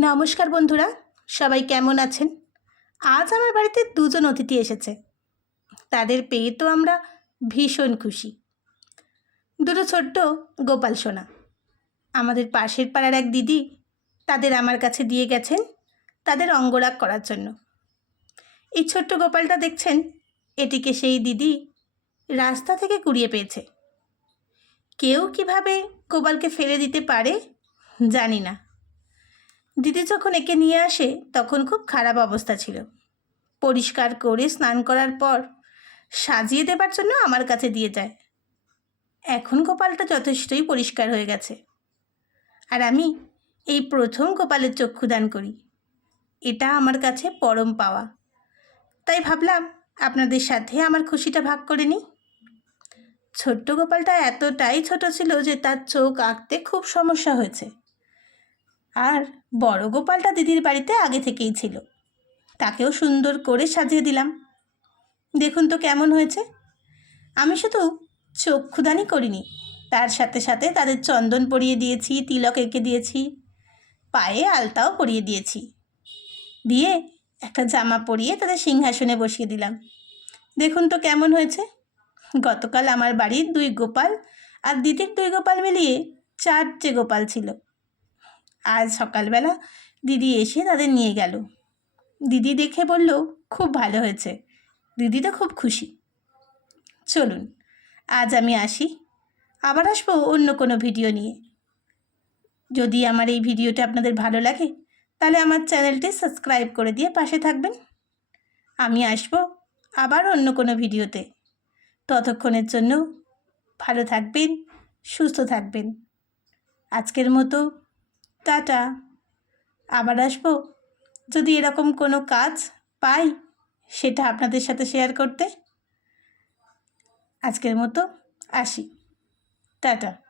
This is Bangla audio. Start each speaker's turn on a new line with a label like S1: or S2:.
S1: নমস্কার বন্ধুরা, সবাই কেমন আছেন? আজ আমার বাড়িতে দুজন অতিথি এসেছে। তাদের পেয়ে তো আমরা ভীষণ খুশি। দুটো ছোট্ট গোপাল সোনা। আমাদের পাশের পাড়ার এক দিদি তাদের আমার কাছে দিয়ে গেছেন তাদের অঙ্গরাগ করার জন্য। এই ছোট্ট গোপালটা দেখছেন, এটিকে সেই দিদি রাস্তা থেকে কুড়িয়ে পেয়েছে। কেউ কীভাবে গোপালকে ফেলে দিতে পারে জানি না। দিদি যখন একে নিয়ে আসে, তখন খুব খারাপ অবস্থা ছিল। পরিষ্কার করে স্নান করার পর সাজিয়ে দেবার জন্য আমার কাছে দিয়ে যায়। এখন গোপালটা যথেষ্টই পরিষ্কার হয়ে গেছে। আর আমি এই প্রথম গোপালের চক্ষুদান করি। এটা আমার কাছে পরম পাওয়া। তাই ভাবলাম আপনাদের সাথে আমার খুশিটা ভাগ করে নিই। ছোট্ট গোপালটা এতটাই ছোট ছিল যে তার চোখ আঁকতে খুব সমস্যা হয়েছে। আর বড় গোপালটা দিদির বাড়িতে আগে থেকেই ছিল। তাকেও সুন্দর করে সাজিয়ে দিলাম। দেখুন তো কেমন হয়েছে। আমি শুধু চক্ষুদানি করিনি, তার সাথে সাথে তাদের চন্দন পরিয়ে দিয়েছি, তিলক এঁকে দিয়েছি, পায়ে আলতাও পরিয়ে দিয়েছি। দিয়ে একটা জামা পরিয়ে তাদের সিংহাসনে বসিয়ে দিলাম। দেখুন তো কেমন হয়েছে। গতকাল আমার বাড়ির দুই গোপাল আর দিদির দুই গোপাল মিলিয়ে চারটে গোপাল ছিল। আজ সকালবেলা দিদি এসে তাদের নিয়ে গেল। দিদি দেখে বলল, খুব ভালো হয়েছে। দিদি তো খুব খুশি। চলুন, আজ আমি আসি। আবার আসব অন্য কোনো ভিডিও নিয়ে। যদি আমার এই ভিডিওটা আপনাদের ভালো লাগে, তাহলে আমার চ্যানেলটি সাবস্ক্রাইব করে দিয়ে পাশে থাকবেন। আমি আসব আবার অন্য কোনো ভিডিওতে। ততক্ষণের জন্য ভালো থাকবেন, সুস্থ থাকবেন। আজকের মতো টাটা। আবার আসব। যদি এরকম কোনো কাজ পাই, সেটা আপনাদের সাথে শেয়ার করতে। আজকের মতো আসি। টাটা।